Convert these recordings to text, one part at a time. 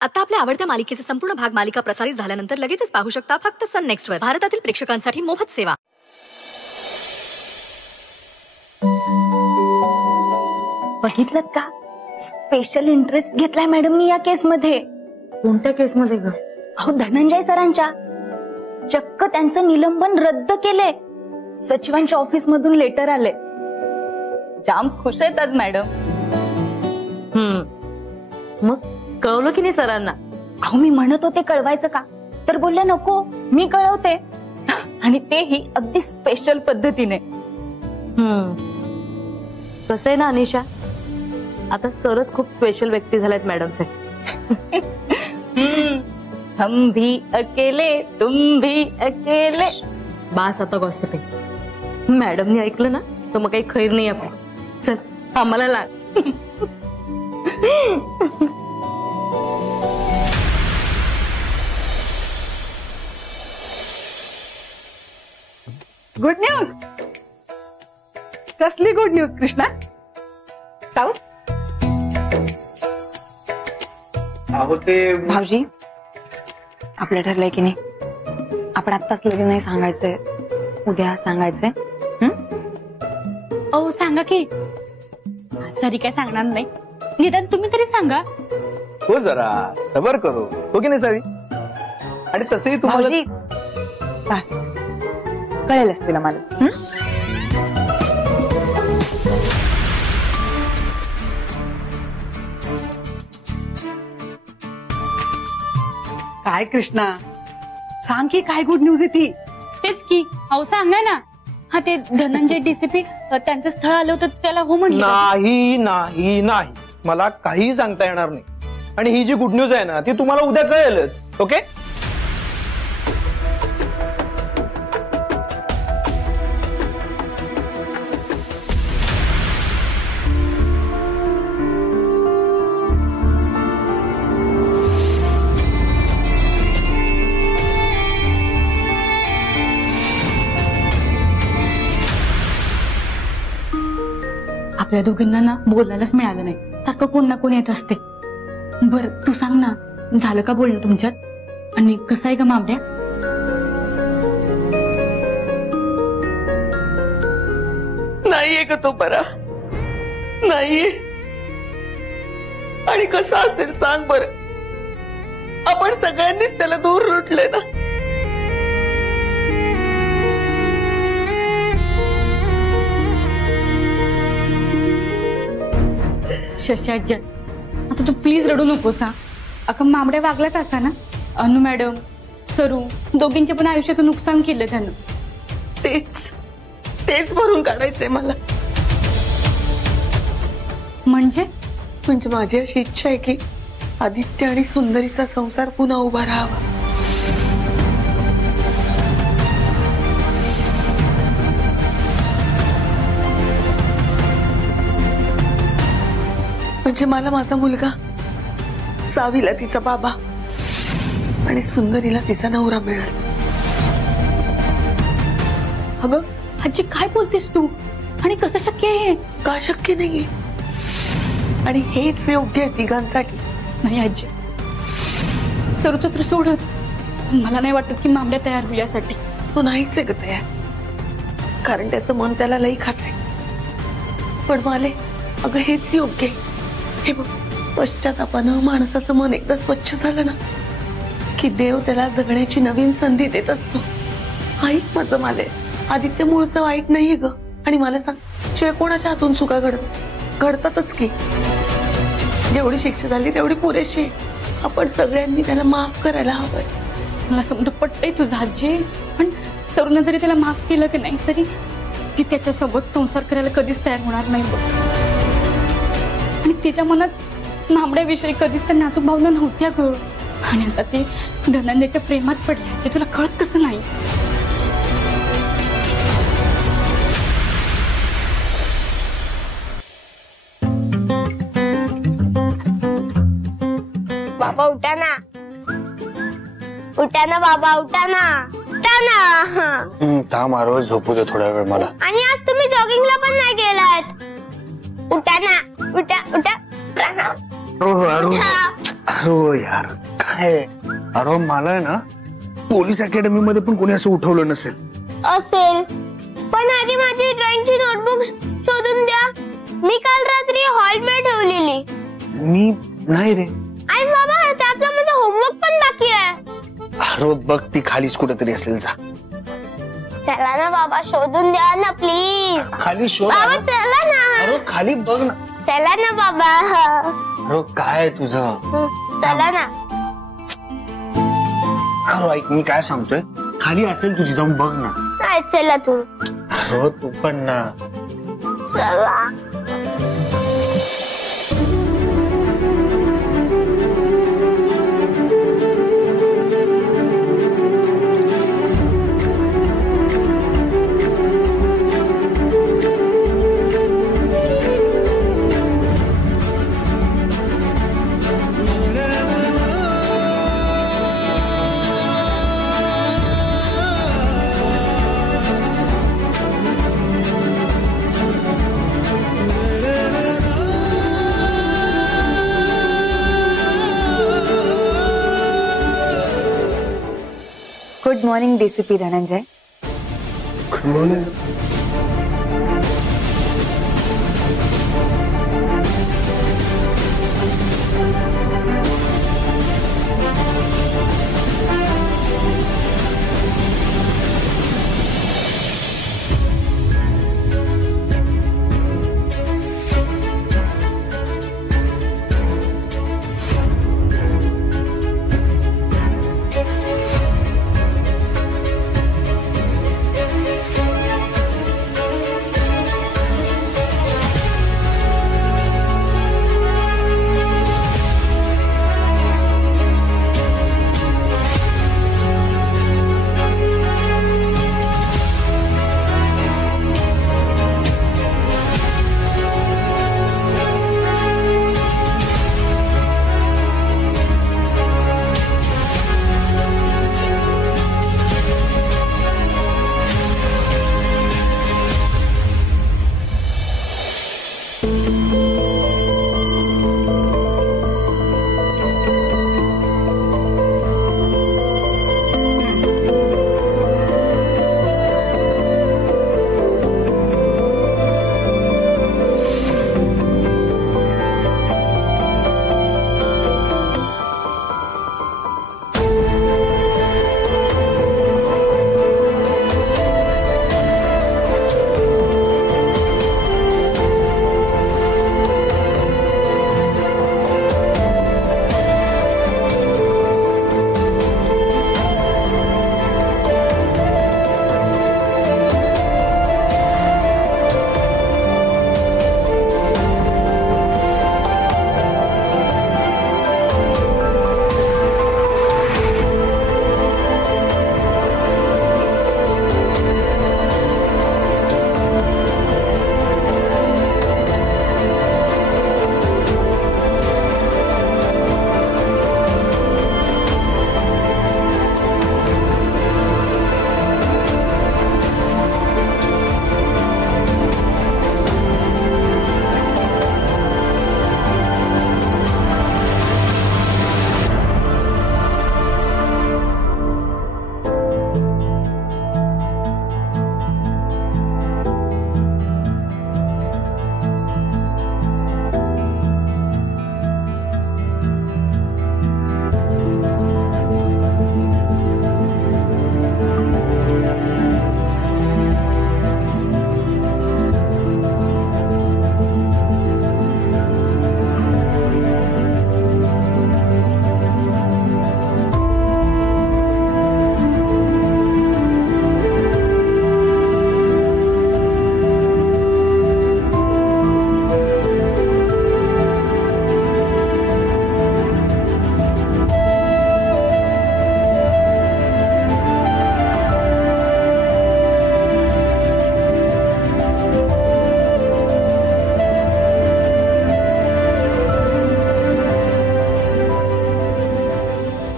आता आपल्या आवडत्या मालिकेचे संपूर्ण भाग मालिका प्रसारित झाल्यानंतर लगेचच पाहू शकता फक्त सन नेक्स्ट वर. भारतातील प्रेक्षकांसाठी मोफत सेवा. बघितलं का? स्पेशल इंटरेस्ट घेतलाय मॅडमनी या केसमध्ये. कोणत्या केसमध्ये ग? अहो धनंजय सरांच्या. चक्क त्यांचं निलंबन रद्द केले. सचिवांच्या ऑफिस मधून लेटर आले. जाम खुश आहेत आज मॅडम. मग कळवलं की नाही सरांना? अहो मी म्हणत होते कळवायचं का, तर बोलले नको मी कळवते, आणि तेही अगदी स्पेशल पद्धतीने. कसं आहे ना अनिशा, आता सरच खूप स्पेशल व्यक्ती झाल्यात मॅडमसाठी. हम भी अकेले तुम भी अकेले. बास आता गॉसिप आहे. मॅडमनी ऐकलं ना तर मग काही खैर नाही आपण. चल आम्हाला लाग. Good news. कसली गुड न्यूज कृष्णा? काऊ अहो ते भाऊजी, आपलं ठरलंय की नाही, आपण आत्ताच लगेच नाही सांगायचंय, उद्या सांगायचंय. अहो सांगा की. सरी काय सांगणार नाही, निदान तुम्ही तरी सांगा. हो जरा सबर करो, हो की नाही सावी? आणि तसंही तुम्हाला भाऊजी बस कळेलच तुला मला. काय कृष्णा, सांग की काय गुड न्यूज आहे ती? तेच की. अहो सांगा ना. हा ते धनंजय डीसीपी त्यांचं स्थळ आलं होतं त्याला हो म्हणलं. नाही नाही नाही, मला काही सांगता येणार नाही. आणि ही जी गुड न्यूज आहे ना ती तुम्हाला उद्या कळेलच. ओके? आपल्या दोघींना ना बोलायलाच मिळालं नाही. सारखं कोण ना कोण येत असते. बर तू सांग ना, झालं का बोलणं तुमच्यात? आणि कसं आहे का मामड्या? नाहीये का तो बरा? नाहीये. आणि कसं असेल सांग बर. आपण सगळ्यांनीच त्याला दूर लुटले ना. शशाजी आता तू प्लीज रडू नकोस. हा अगं मामड्या वागलाच असा ना. अनु मॅडम, सरू दोघींचे पण आयुष्याचं नुकसान केलं त्यानं. तेच तेच भरून काढायचंय मला. म्हणजे माझी अशी इच्छा आहे की आदित्य आणि सुंदरीचा संसार पुन्हा उभा राहावा. म्हणजे मला माझा मुलगा, सावीला तिचा बाबा आणि सुंदरीला तिचा नवरा मिळाला. अगं आजी काय बोलतेस तू? आणि कसं शक्य आहे? का शक्य नाहीये? आणि हेच योग्य आहे तिघांसाठी. नाही आजी, सरूचं तर सोडच. मला नाही वाटत की मामड्या तयार होईल यासाठी. तो नाहीच आहे ग तयार, कारण त्याचं मन त्याला लई खात आहे. पण माले अगं हेच योग्य आहे. हे बघ, पश्चातापानं माणसाचं मन एकदा स्वच्छ झालं ना की देव त्याला जगण्याची नवीन संधी देत असतो. ऐक माझं माले, आदित्य मूळचं वाईट नाहीये ग. आणि मला सांग, शिवाय कोणाच्या हातून चुका घडतातच की. जेवढी शिक्षा झाली तेवढी पुरेशी आहे. आपण सगळ्यांनी त्याला माफ करायला हवंय. मला समजा पटतंय तुझं आजी, पण सरूनं जरी त्याला माफ केलं की नाही तरी ती त्याच्यासोबत संसार करायला कधीच तयार होणार नाही बघ. आणि तिच्या मनात मामड्याविषयी कधीच त्या नाजूक भावना नव्हत्या ग. आणि आता ती धनंजयच्या प्रेमात पडल्या, ते तुला कळत कसं नाही? बाबा उठा ना, उठा ना बाबा, उठा ना, उठा ना. थांब आरो, झोपू दे थोडा वेळ मला. आणि आज तुम्ही जॉगिंगला पण नाही गेलात. उठा ना, उठा उठा. अरे यार काय अरे मला आहे ना पोलीस अकॅडमी मध्ये पण कोणी असं उठवलं नसेल. असेल पण आधी माझी ड्रॉइंगची नोटबुक शोधून द्या. मी काल रात्री हॉलमध्ये ठेवलेली. मी नाही रे. आणि बाबा त्यातला माझा होमवर्क पण बाकी आहे. अरे बघ ती खालीच कुठेतरी असेल. जा चला ना बाबा शोधून द्या ना प्लीज. खाली शोध. बाबा चला ना. अरे खाली बघ ना. चला ना बाबा. अरे काय तुझं. चला ना. अरे ऐक मी काय सांगतोय खाली असेल तुझी जाऊन बघ ना. काय चला तू. अरे तू पण ना. चला. Good morning DCP Dhananjay. Good morning.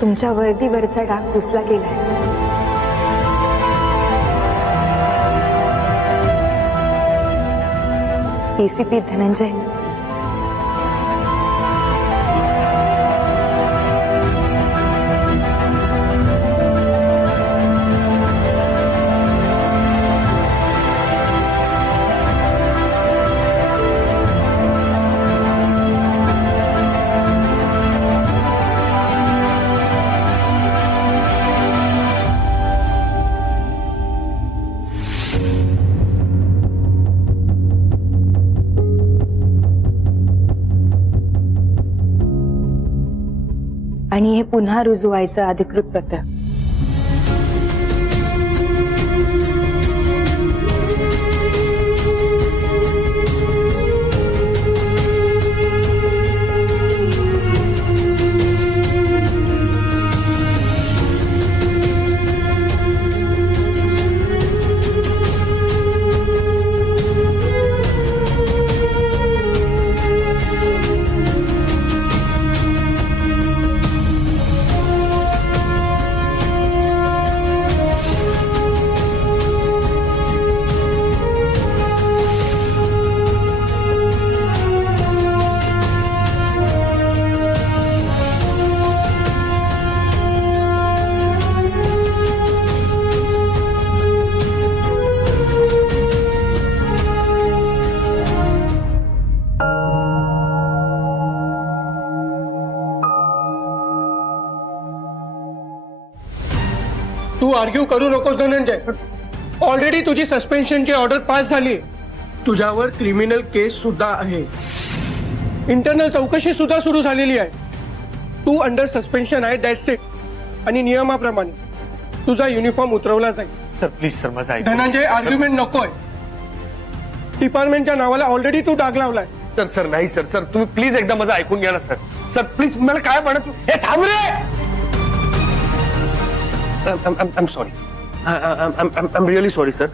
तुमच्या वर्दीवरचा डाग पुसला गेलाय. डीसीपी धनंजय. आणि हे पुन्हा रुजू व्हायचं अधिकृत पत्र. तू आर्ग्यू करू नकोस धनंजय. ऑलरेडी तुझी सस्पेन्शनची ऑर्डर पास झाली. तुझ्यावर क्रिमिनल केस सुद्धा आहे. इंटरनल चौकशी सुद्धा सुरू झालेली आहे. तू अंडर सस्पेन्शन आहे, दॅट्स इट. आणि नियमाप्रमाणे तुझा युनिफॉर्म उतरवला जाईल. सर प्लीज सर माझा धनंजय आर्ग्युमेंट नकोय. डिपार्टमेंटच्या नावाला ऑलरेडी तू डाग लावलाय. सर सर नाही सर. सर तुम्ही प्लीज एकदा माझं ऐकून घ्या ना सर. सर प्लीज मला काय म्हणत. हे थांब रे. I'm sorry. I'm really sorry, sir.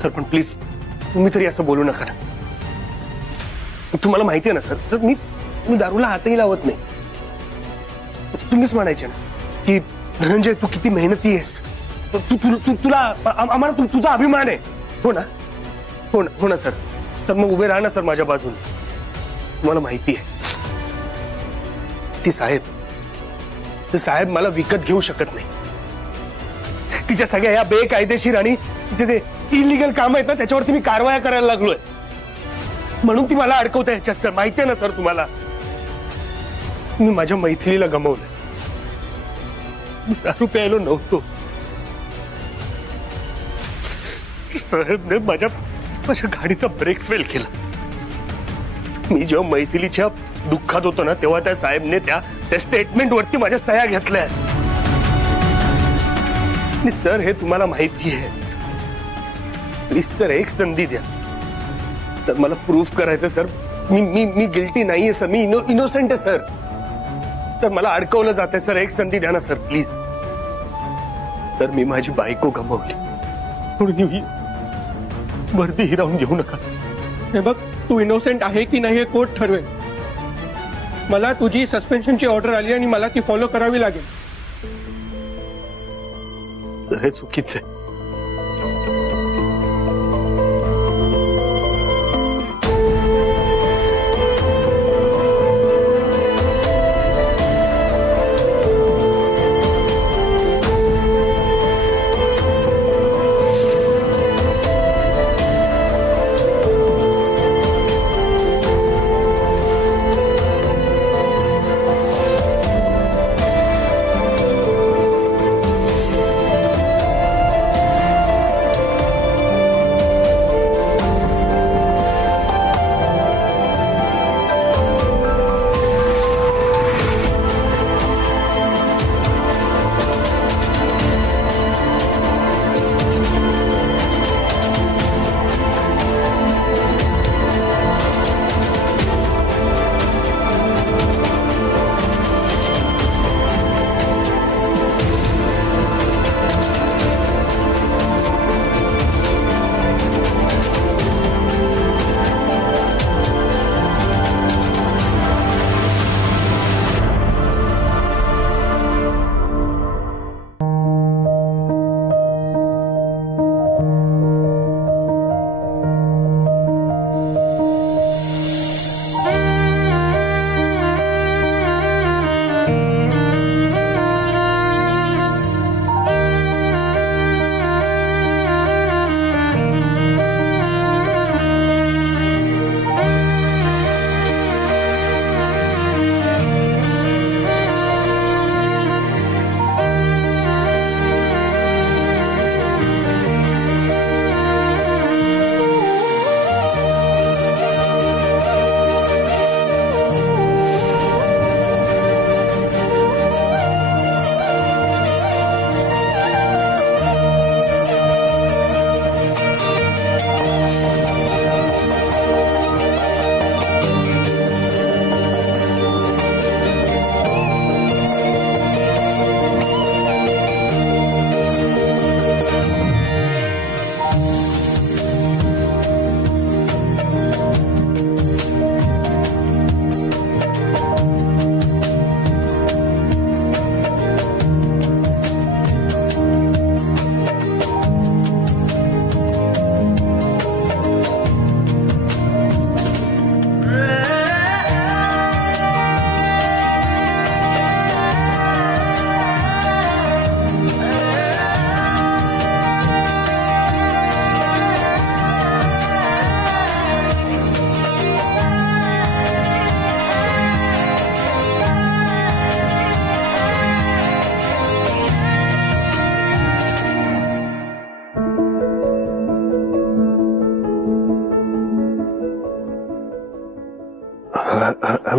Sir पण प्लीज तुम्ही तरी असं बोलू नका ना. तुम्हाला माहिती आहे ना सर, तर मी दारूला हातही लावत नाही. तुम्हीच म्हणायचे ना की धनंजय तू किती मेहनती आहेस. तुला आम्हाला तुझा अभिमान आहे. हो ना, हो ना सर. तर मग उभे राहा ना सर माझ्या बाजूने. तुम्हाला माहिती आहे ती साहेब मला विकत घेऊ शकत नाही. तिच्या सगळ्या या बेकायदेशीर आणि तिचे जे इलिगल काम आहेत ना त्याच्यावरती मी कारवाया करायला लागलोय. म्हणून ती मला अडकवते ह्याच्यात सर. माहितीये ना सर तुम्हाला. मी माझ्या मैथिलीला गमावलंय. दारू प्यायलो नव्हतो. साहेबने माझ्या गाडीचा ब्रेक फेल केला. मी जेव्हा मैथिलीच्या दुःखात होतो ना तेव्हा त्या साहेबने त्या स्टेटमेंट वरती माझ्या सह्या घेतल्या. सर हे तुम्हाला माहिती आहे. प्लीज सर एक संधी द्या. तर मला प्रूफ करायचं सर. मी गिल्टी नाहीये सर. मी इनोसेंट आहे सर. तर मला अडकवलं जाते सर. एक संधी द्या ना सर प्लीज. तर मी माझी बायको गमावली म्हणून वर्दी हिरावून घेऊ नका सर. हे बघ तू इनोसेंट आहे की नाही हे कोर्ट ठरवेल. मला तुझी सस्पेन्शनची ऑर्डर आली आणि मला ती फॉलो करावी लागेल. सर हे चुकीचं आहे.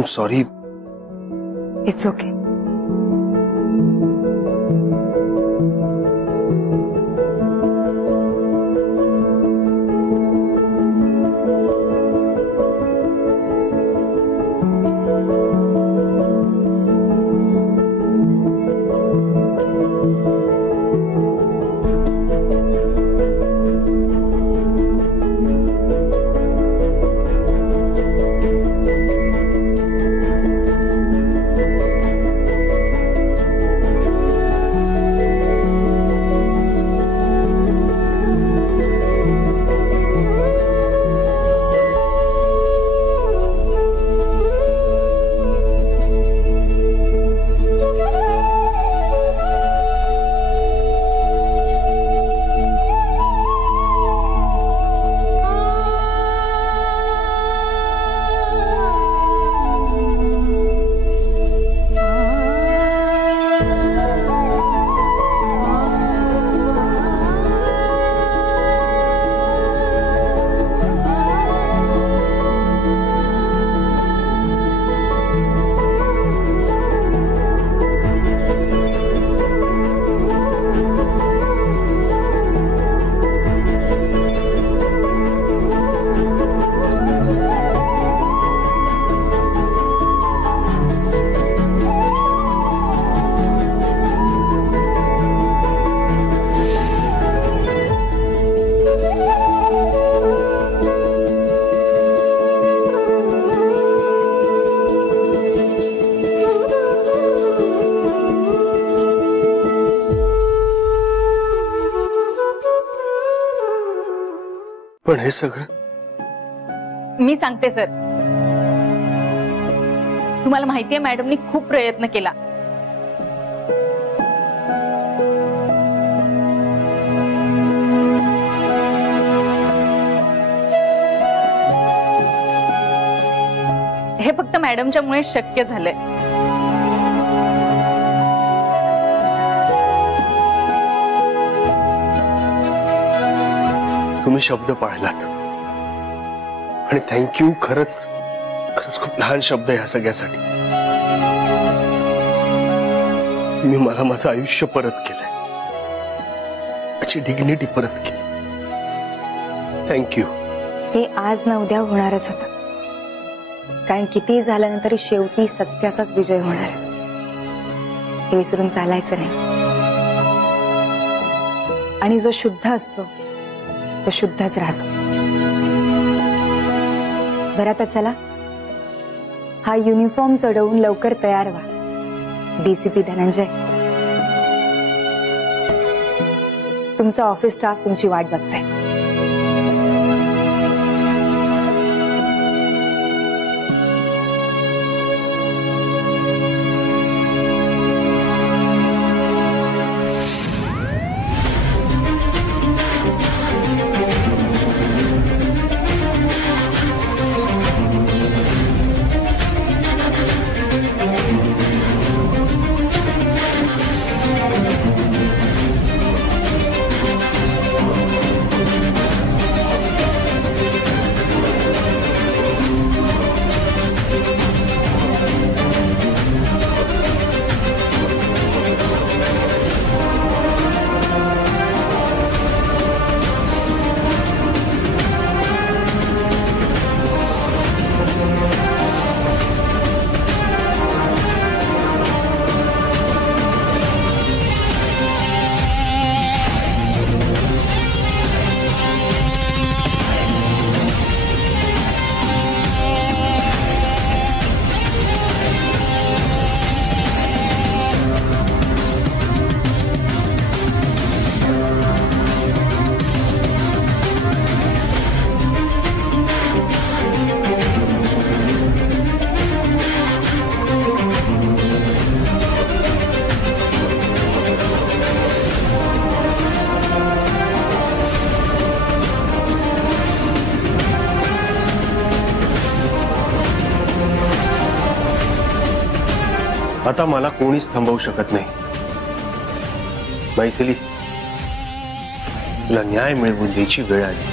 Am sorry. It's okay. पण हे सगळं मी सांगते सर. तुम्हाला माहितीये मॅडमनी खूप प्रयत्न केला. हे फक्त मॅडमच्यामुळे शक्य झालंय. तुम्ही शब्द पाळलात आणि थँक्यू. खरंच खरंच खूप लहान शब्द ह्या सगळ्यासाठी. मी मला माझं आयुष्य परत केलंय, माझी डिग्निटी परत केली. थँक्यू. हे आज ना उद्या होणारच होतं, कारण कितीही झालं तरी शेवटी सत्याचाच विजय होणार. हे विसरून चालायचं नाही. आणि जो शुद्ध असतो तो शुद्धच राहतो. बरं आता चला, हा युनिफॉर्म चढवून लवकर तयार व्हा. डीसीपी धनंजय, तुमचा ऑफिस स्टाफ तुमची वाट बघताय. आता मला कोणीच थांबवू शकत नाही. मैथिली, तुला न्याय मिळवून द्यायची वेळ आली.